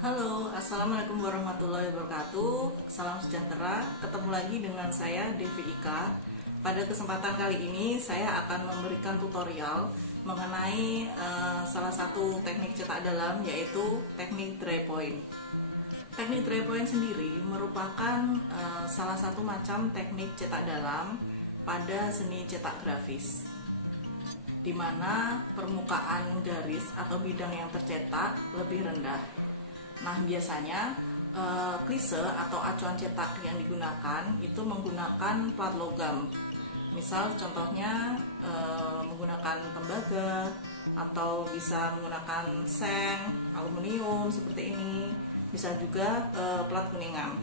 Halo, Assalamualaikum warahmatullahi wabarakatuh. Salam sejahtera. Ketemu lagi dengan saya Devi Ika. Pada kesempatan kali ini saya akan memberikan tutorial mengenai salah satu teknik cetak dalam, yaitu teknik dry point. Teknik dry point sendiri merupakan salah satu macam teknik cetak dalam pada seni cetak grafis, di mana permukaan garis atau bidang yang tercetak lebih rendah. Nah, biasanya klise atau acuan cetak yang digunakan itu menggunakan plat logam. Misal contohnya menggunakan tembaga, atau bisa menggunakan seng, aluminium seperti ini. Bisa juga plat kuningan.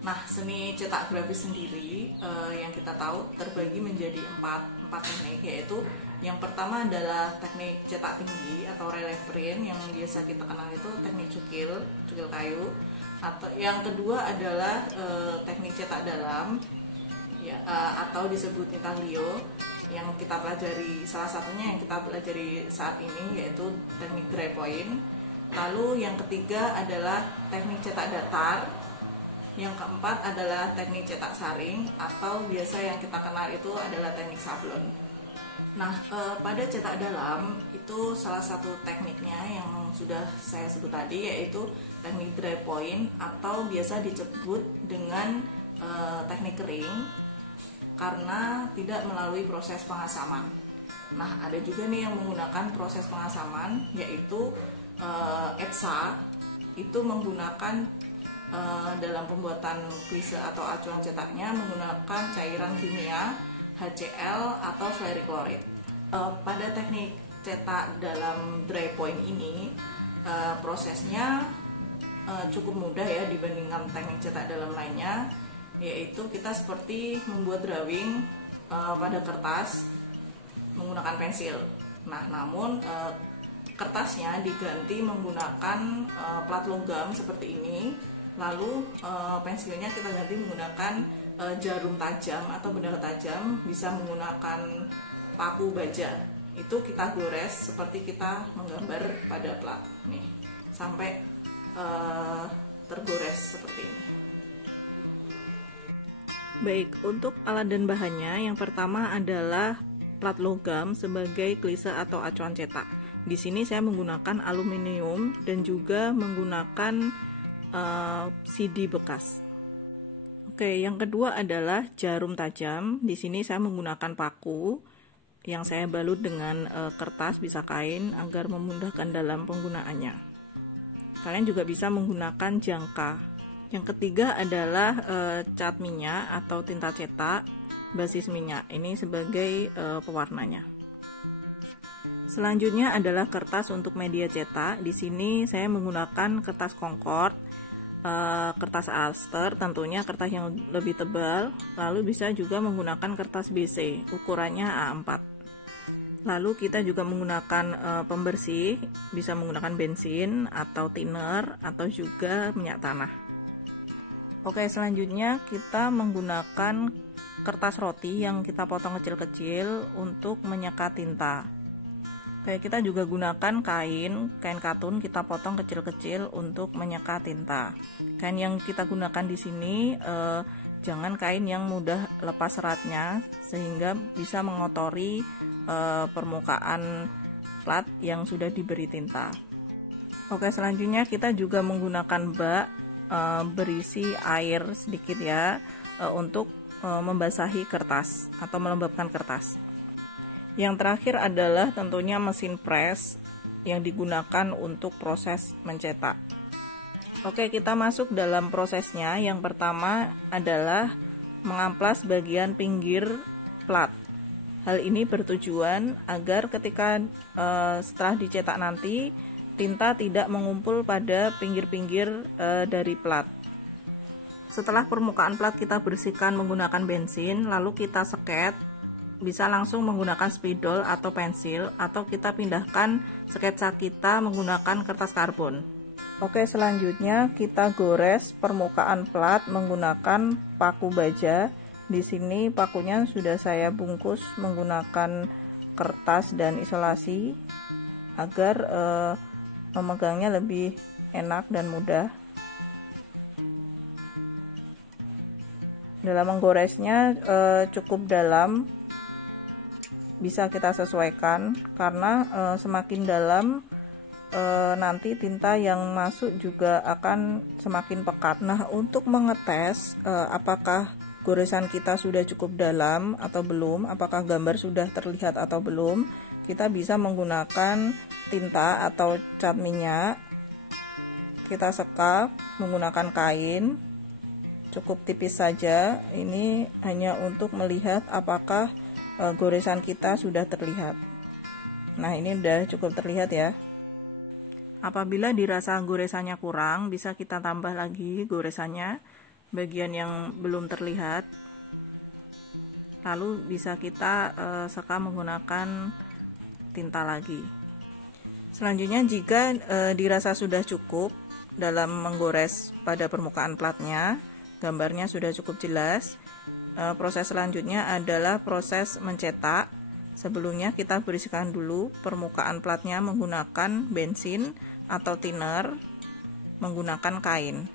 Nah, seni cetak grafis sendiri yang kita tahu terbagi menjadi empat teknik, yaitu yang pertama adalah teknik cetak tinggi atau relief print, yang biasa kita kenal itu teknik cukil kayu. Atau yang kedua adalah teknik cetak dalam, ya, atau disebut intaglio, yang kita pelajari, salah satunya yang kita pelajari saat ini yaitu teknik dry point. Lalu yang ketiga adalah teknik cetak datar. Yang keempat adalah teknik cetak saring, atau biasa yang kita kenal itu adalah teknik sablon. Nah, pada cetak dalam itu salah satu tekniknya yang sudah saya sebut tadi, yaitu teknik dry point, atau biasa disebut dengan teknik kering, karena tidak melalui proses pengasaman. Nah, ada juga nih yang menggunakan proses pengasaman, yaitu etsa. Itu menggunakan dalam pembuatan klise atau acuan cetaknya menggunakan cairan kimia HCl atau ferric chloride. Pada teknik cetak dalam dry point ini prosesnya cukup mudah ya dibandingkan teknik cetak dalam lainnya, yaitu kita seperti membuat drawing pada kertas menggunakan pensil. Nah, namun kertasnya diganti menggunakan plat logam seperti ini. Lalu pensilnya kita ganti menggunakan jarum tajam atau benda tajam, bisa menggunakan paku baja. Itu kita gores seperti kita menggambar pada plat nih, sampai tergores seperti ini. Baik, untuk alat dan bahannya, yang pertama adalah plat logam sebagai klise atau acuan cetak. Di sini saya menggunakan aluminium dan juga menggunakan CD bekas. Oke, yang kedua adalah jarum tajam. Di sini saya menggunakan paku yang saya balut dengan kertas, bisa kain, agar memudahkan dalam penggunaannya. Kalian juga bisa menggunakan jangka. Yang ketiga adalah cat minyak atau tinta cetak basis minyak. Ini sebagai pewarnanya. Selanjutnya adalah kertas untuk media cetak. Di sini saya menggunakan kertas Concord, kertas Alster, tentunya kertas yang lebih tebal. Lalu bisa juga menggunakan kertas BC, ukurannya A4. Lalu kita juga menggunakan pembersih, bisa menggunakan bensin atau thinner atau juga minyak tanah. Oke, selanjutnya kita menggunakan kertas roti yang kita potong kecil-kecil untuk menyekat tinta. Oke, kita juga gunakan kain katun, kita potong kecil-kecil untuk menyekat tinta. Kain yang kita gunakan di sini jangan kain yang mudah lepas seratnya, sehingga bisa mengotori permukaan plat yang sudah diberi tinta. Oke, selanjutnya kita juga menggunakan bak berisi air sedikit ya, untuk membasahi kertas atau melembabkan kertas. Yang terakhir adalah tentunya mesin press yang digunakan untuk proses mencetak. Oke, kita masuk dalam prosesnya. Yang pertama adalah mengamplas bagian pinggir plat. Hal ini bertujuan agar ketika setelah dicetak nanti, tinta tidak mengumpul pada pinggir-pinggir dari plat. Setelah permukaan plat kita bersihkan menggunakan bensin, lalu kita sket. Bisa langsung menggunakan spidol atau pensil, atau kita pindahkan sketsa kita menggunakan kertas karbon. Oke, selanjutnya kita gores permukaan plat menggunakan paku baja. Di sini pakunya sudah saya bungkus menggunakan kertas dan isolasi agar memegangnya lebih enak dan mudah. Dalam menggoresnya cukup dalam, bisa kita sesuaikan karena semakin dalam nanti tinta yang masuk juga akan semakin pekat. Nah, untuk mengetes apakah goresan kita sudah cukup dalam atau belum, apakah gambar sudah terlihat atau belum, kita bisa menggunakan tinta atau cat minyak. Kita sekap menggunakan kain, cukup tipis saja. Ini hanya untuk melihat apakah goresan kita sudah terlihat. Nah, ini udah cukup terlihat ya. Apabila dirasa goresannya kurang, bisa kita tambah lagi goresannya bagian yang belum terlihat. Lalu bisa kita sekam menggunakan tinta lagi. Selanjutnya, jika dirasa sudah cukup dalam menggores pada permukaan platnya, gambarnya sudah cukup jelas, proses selanjutnya adalah proses mencetak. Sebelumnya kita bersihkan dulu permukaan platnya menggunakan bensin atau thinner menggunakan kain.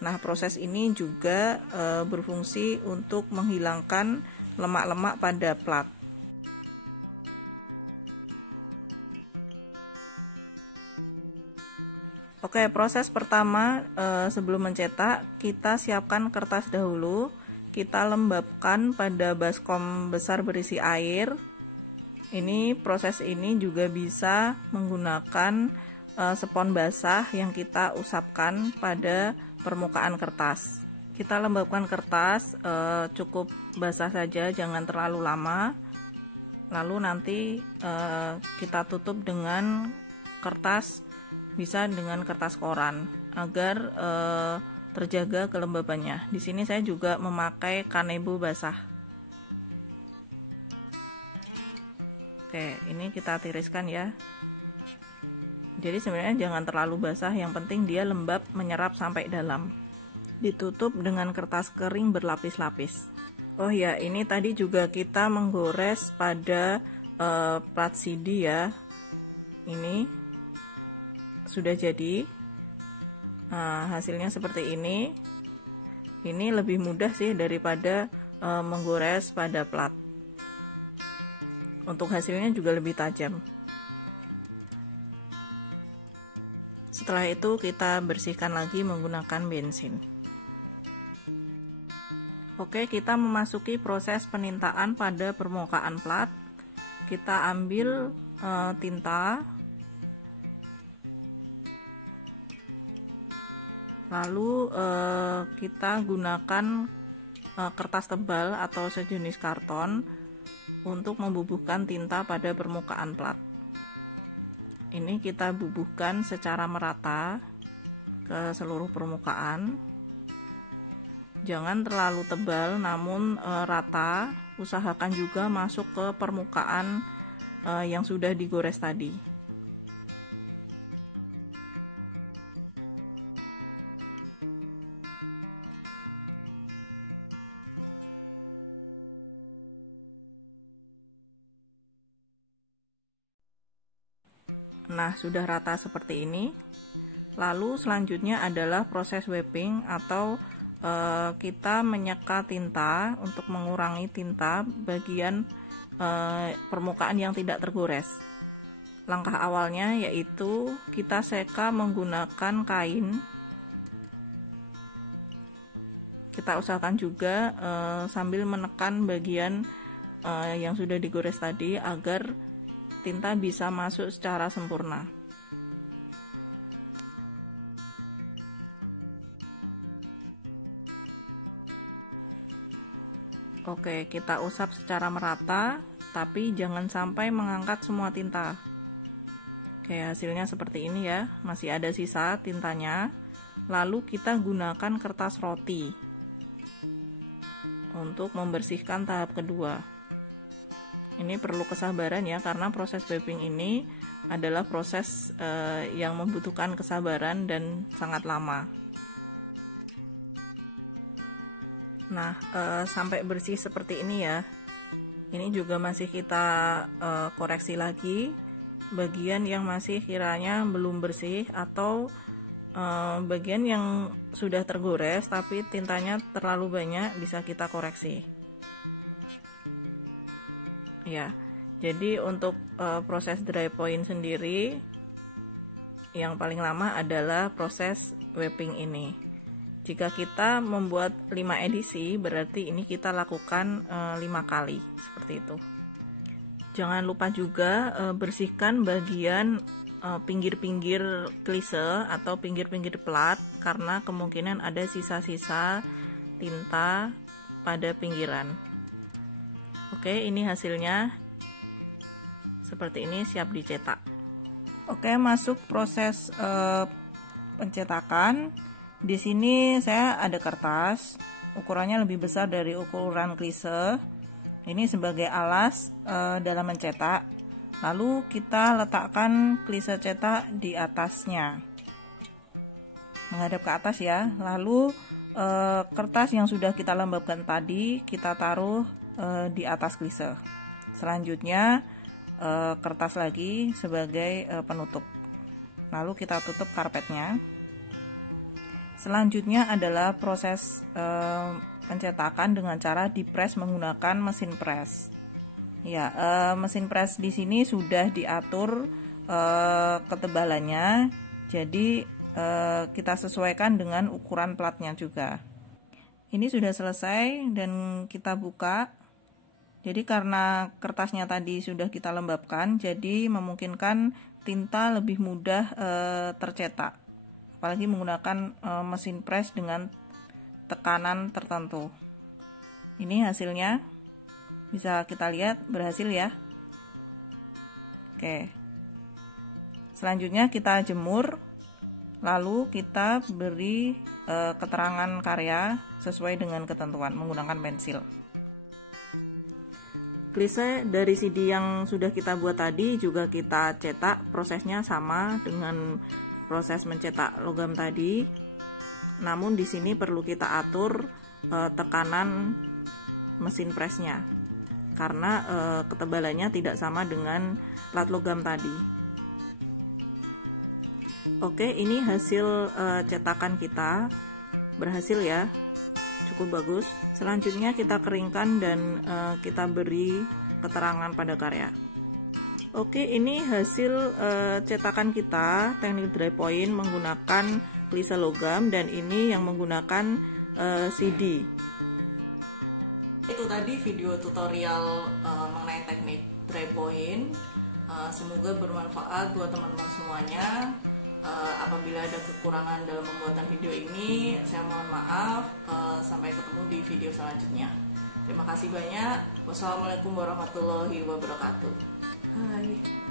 Nah, proses ini juga berfungsi untuk menghilangkan lemak-lemak pada plat. Oke, proses pertama sebelum mencetak, kita siapkan kertas dahulu. Kita lembabkan pada baskom besar berisi air. Proses ini juga bisa menggunakan spons basah yang kita usapkan pada permukaan kertas. Kita lembabkan kertas cukup basah saja, jangan terlalu lama. Lalu nanti kita tutup dengan kertas, bisa dengan kertas koran agar terjaga kelembabannya. Di sini saya juga memakai kanebo basah. Oke, ini kita tiriskan ya. Jadi sebenarnya jangan terlalu basah, yang penting dia lembab menyerap sampai dalam. Ditutup dengan kertas kering berlapis-lapis. Oh ya, ini tadi juga kita menggores pada plat CD ya. Ini sudah jadi. Nah, hasilnya seperti ini. Ini lebih mudah sih daripada menggores pada plat. Untuk hasilnya juga lebih tajam. Setelah itu kita bersihkan lagi menggunakan bensin. Oke, kita memasuki proses penintaan pada permukaan plat. Kita ambil tinta, lalu kita gunakan kertas tebal atau sejenis karton untuk membubuhkan tinta pada permukaan plat. Ini kita bubuhkan secara merata ke seluruh permukaan. Jangan terlalu tebal, namun rata. Usahakan juga masuk ke permukaan yang sudah digores tadi. Nah, sudah rata seperti ini. Lalu selanjutnya adalah proses wrapping atau kita menyeka tinta untuk mengurangi tinta bagian permukaan yang tidak tergores. Langkah awalnya yaitu kita seka menggunakan kain. Kita usahakan juga sambil menekan bagian yang sudah digores tadi agar tinta bisa masuk secara sempurna. Oke, kita usap secara merata, tapi jangan sampai mengangkat semua tinta. Oke, hasilnya seperti ini ya, masih ada sisa tintanya. Lalu kita gunakan kertas roti untuk membersihkan tahap kedua. Ini perlu kesabaran ya, karena proses wrapping ini adalah proses yang membutuhkan kesabaran dan sangat lama. Nah, sampai bersih seperti ini ya. Ini juga masih kita koreksi lagi. bagian yang masih kiranya belum bersih atau bagian yang sudah tergores tapi tintanya terlalu banyak, bisa kita koreksi ya. Jadi untuk proses dry point sendiri yang paling lama adalah proses wrapping ini. Jika kita membuat 5 edisi, berarti ini kita lakukan 5 kali seperti itu. Jangan lupa juga bersihkan bagian pinggir-pinggir klise atau pinggir-pinggir plat, karena kemungkinan ada sisa-sisa tinta pada pinggiran. Oke, ini hasilnya seperti ini, siap dicetak. Oke, masuk proses pencetakan. Di sini saya ada kertas, ukurannya lebih besar dari ukuran klise. Ini sebagai alas dalam mencetak. Lalu kita letakkan klise cetak di atasnya, menghadap ke atas ya. Lalu kertas yang sudah kita lembabkan tadi kita taruh di atas klise. Selanjutnya kertas lagi sebagai penutup. Lalu kita tutup karpetnya. Selanjutnya adalah proses pencetakan dengan cara dipres menggunakan mesin pres. Ya, mesin pres di sini sudah diatur ketebalannya, jadi kita sesuaikan dengan ukuran platnya juga. Ini sudah selesai dan kita buka. Jadi karena kertasnya tadi sudah kita lembabkan, jadi memungkinkan tinta lebih mudah tercetak, apalagi menggunakan mesin pres dengan tekanan tertentu. Ini hasilnya. Bisa kita lihat berhasil ya. Oke. Selanjutnya kita jemur, lalu kita beri keterangan karya sesuai dengan ketentuan menggunakan pensil. Klise dari CD yang sudah kita buat tadi juga kita cetak, prosesnya sama dengan proses mencetak logam tadi. Namun di sini perlu kita atur tekanan mesin presnya, karena ketebalannya tidak sama dengan plat logam tadi. Oke, ini hasil cetakan kita, berhasil ya, cukup bagus. Selanjutnya kita keringkan dan kita beri keterangan pada karya. Oke, ini hasil cetakan kita, teknik dry point menggunakan klise logam, dan ini yang menggunakan CD. Itu tadi video tutorial mengenai teknik dry point. Semoga bermanfaat buat teman-teman semuanya. Apabila ada kekurangan dalam pembuatan video ini, saya mohon maaf. Sampai ketemu di video selanjutnya. Terima kasih banyak. Wassalamualaikum warahmatullahi wabarakatuh. Hai.